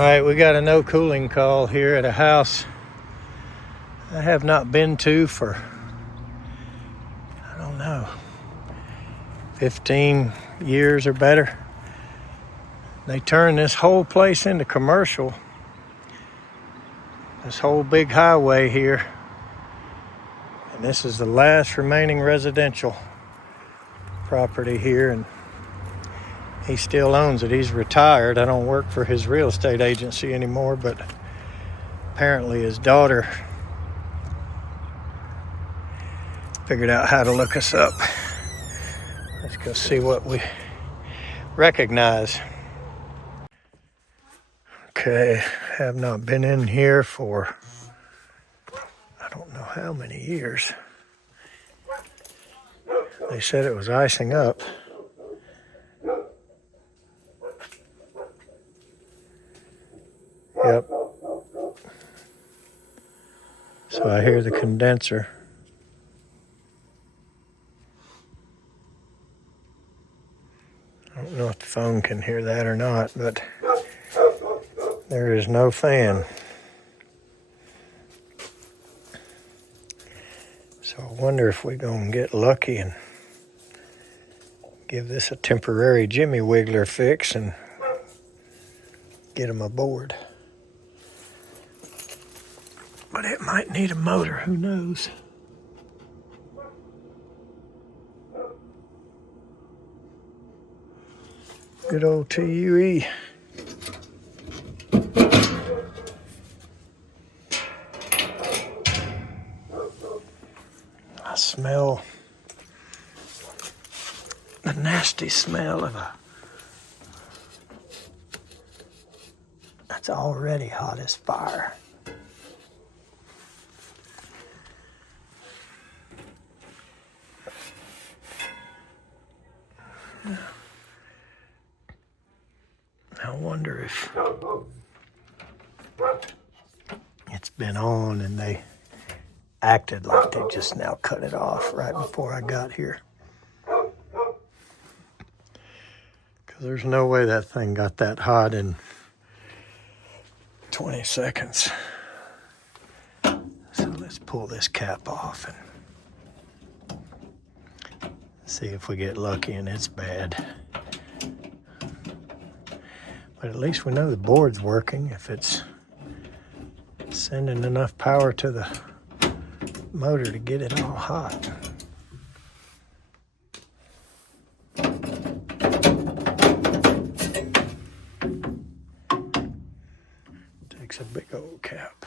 Alright, we got a no cooling call here at a house I have not been to for, I don't know, 15 years or better. They turned this whole place into commercial. This whole big highway here. And this is the last remaining residential property here, and he still owns it. He's retired. I don't work for his real estate agency anymore, but apparently his daughter figured out how to look us up. Let's go see what we recognize. Okay, have not been in here for I don't know how many years. They said it was icing up. Yep. So I hear the condenser. I don't know if the phone can hear that or not, but there is no fan. So I wonder if we're going to get lucky and give this a temporary Jimmy Wiggler fix and get them aboard. But it might need a motor, who knows? Good old TUE. I smell the nasty smell of that's already hot as fire. I wonder if it's been on and they acted like they just now cut it off right before I got here. Because there's no way that thing got that hot in 20 seconds. So let's pull this cap off and see if we get lucky and it's bad. But at least we know the board's working if it's sending enough power to the motor to get it all hot. Takes a big old cap.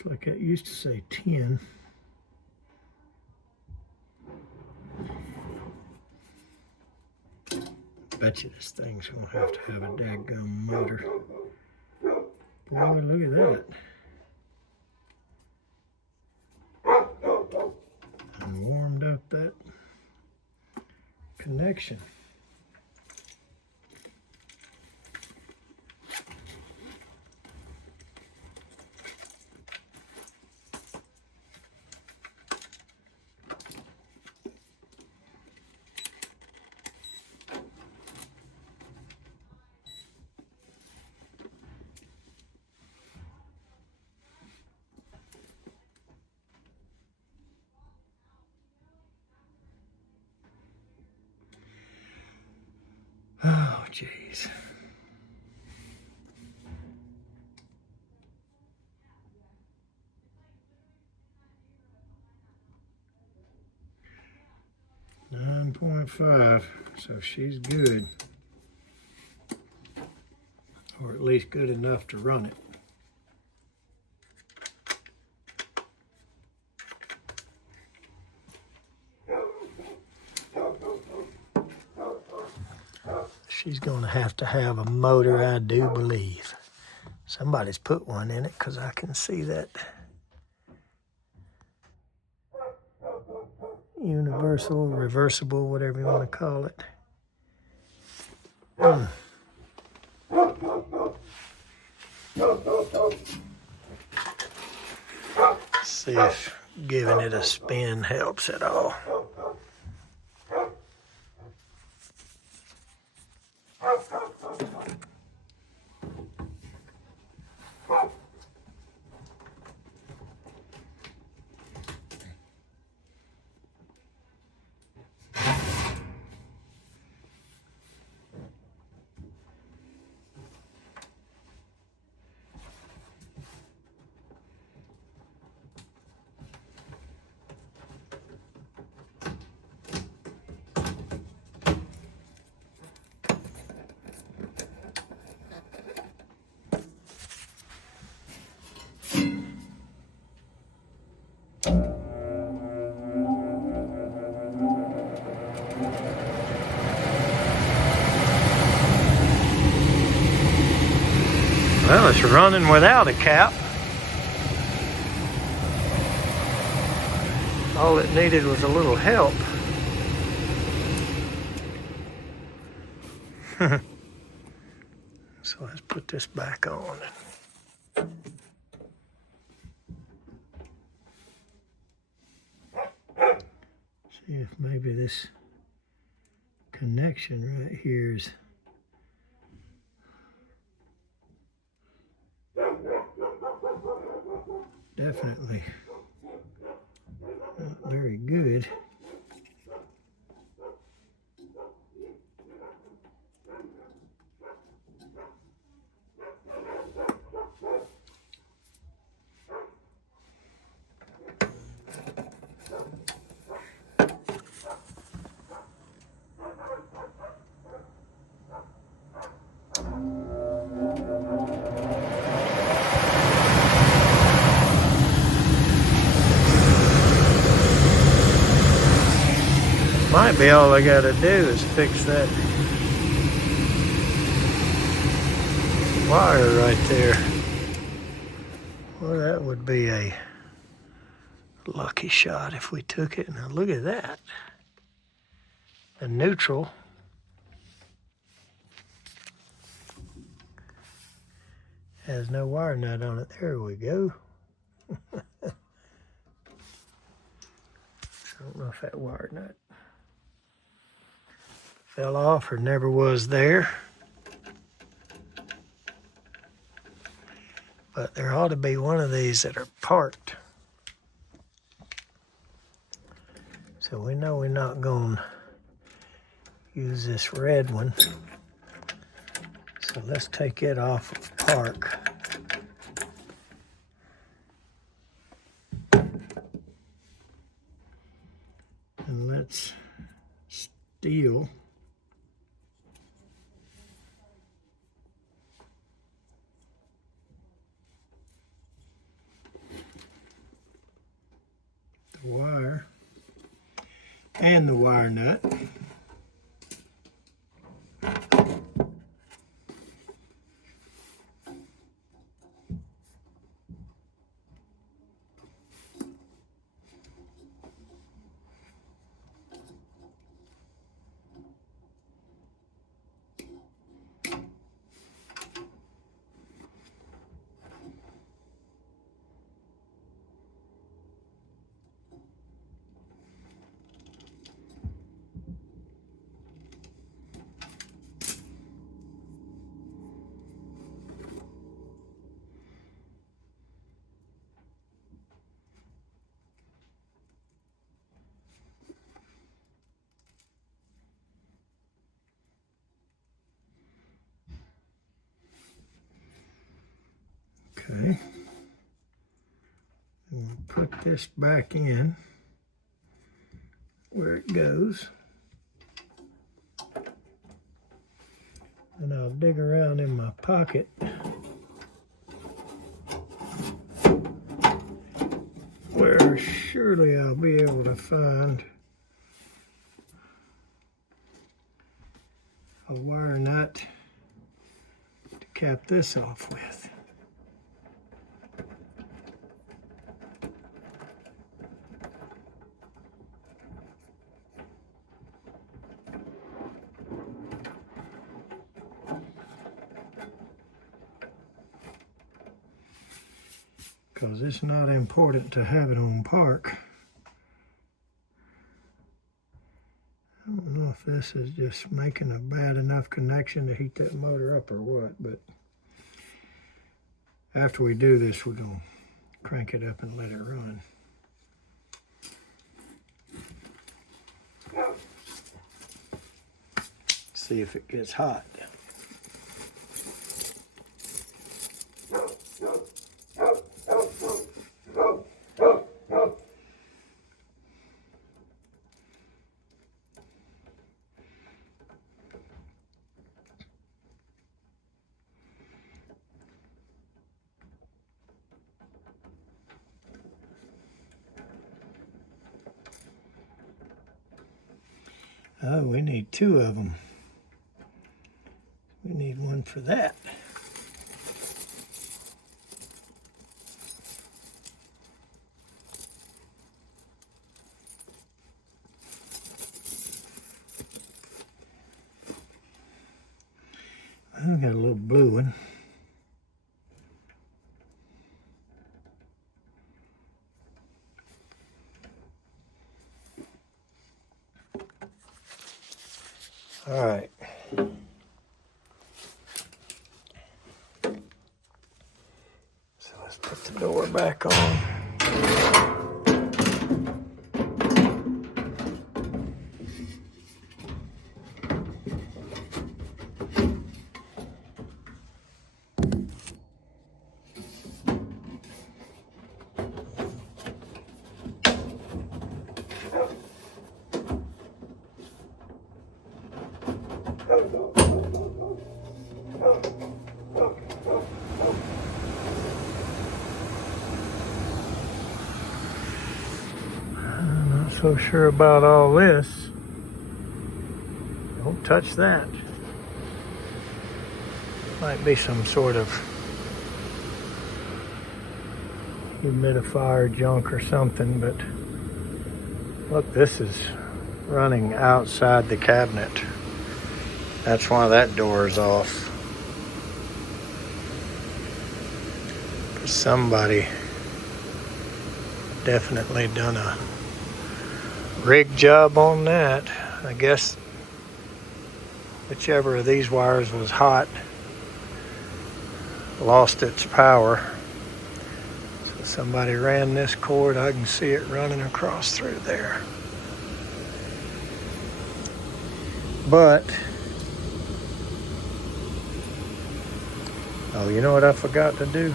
Looks like that used to say 10. Bet you this thing's gonna have to have a dadgum motor. Boy, look at that. And warmed up that connection. Oh, jeez. .5, so she's good. Or at least good enough to run it. She's going to have a motor, I do believe. Somebody's put one in it because I can see that universal, reversible, whatever you want to call it. See if giving it a spin helps at all. Well, it's running without a cap. All it needed was a little help. So let's put this back on. See if maybe this connection right here is definitely not very good. Might be all I gotta do is fix that wire right there. Well, that would be a lucky shot if we took it. Now look at that. The neutral has no wire nut on it. There we go. I don't know if that wire nut fell off or never was there. But there ought to be one of these that are parked. So we know we're not going to use this red one. So let's take it off of park. And let's steal the wire and the wire nut. Okay, we'll put this back in where it goes. And I'll dig around in my pocket where surely I'll be able to find a wire nut to cap this off with. Because it's not important to have it on park. I don't know if this is just making a bad enough connection to heat that motor up or what, but after we do this, we're going to crank it up and let it run. See if it gets hot. Oh, we need two of them. We need one for that. I've got a little blue one. All right. So let's put the door back on. I'm not so sure about all this. Don't touch that. Might be some sort of humidifier junk or something, but look, this is running outside the cabinet. That's why that door is off. Somebody definitely done a rig job on that. I guess whichever of these wires was hot lost its power. So somebody ran this cord. I can see it running across through there. But, oh, you know what I forgot to do?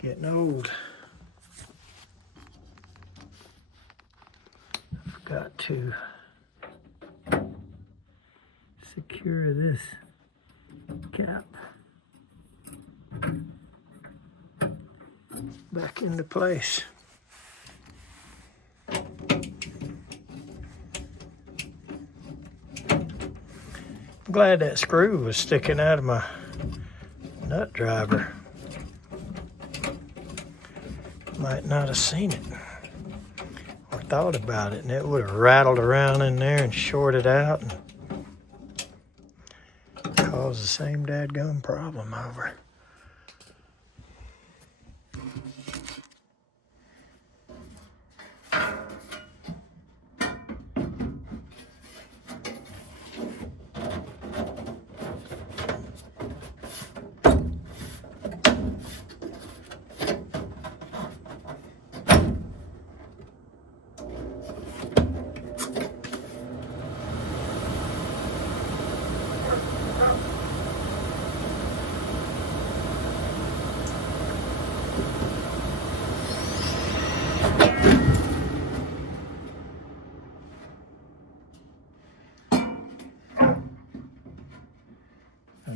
Getting old. I've got to secure this cap back into place. I'm glad that screw was sticking out of my nut driver. Might not have seen it or thought about it, and it would have rattled around in there and shorted out and caused the same dadgum problem over.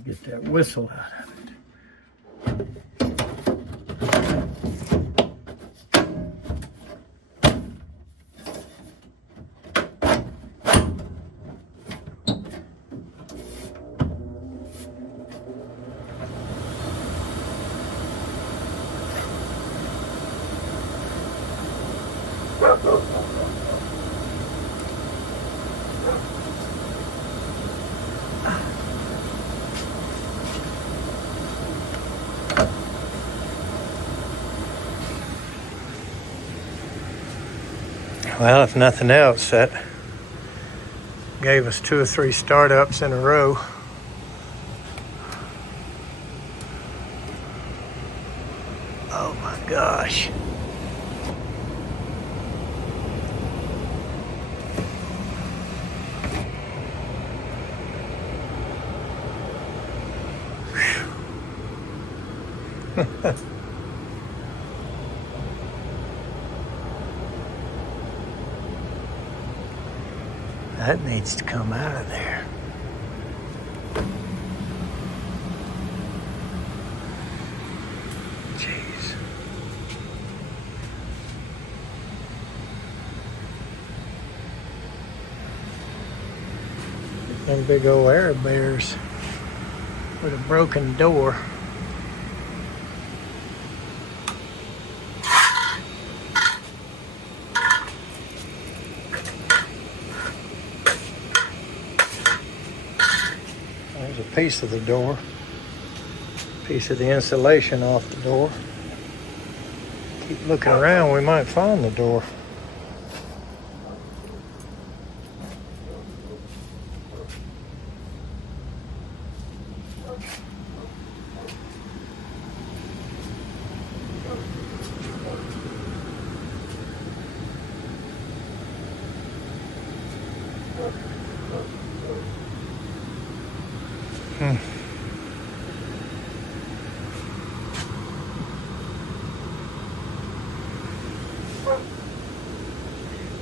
Get that whistle out of it. Well, if nothing else, that gave us 2 or 3 startups in a row. Oh my gosh. That needs to come out of there. Jeez. Them big old Arab bears with a broken door. There's a piece of the door, piece of the insulation off the door. Keep looking around, we might find the door.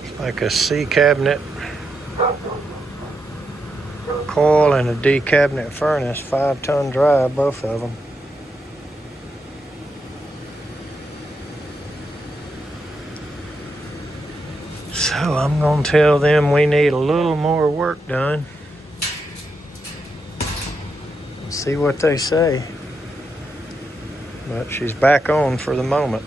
It's like a C cabinet coil and a D cabinet furnace, 5-ton drive, both of them. So I'm gonna tell them we need a little more work done. See what they say. But she's back on for the moment.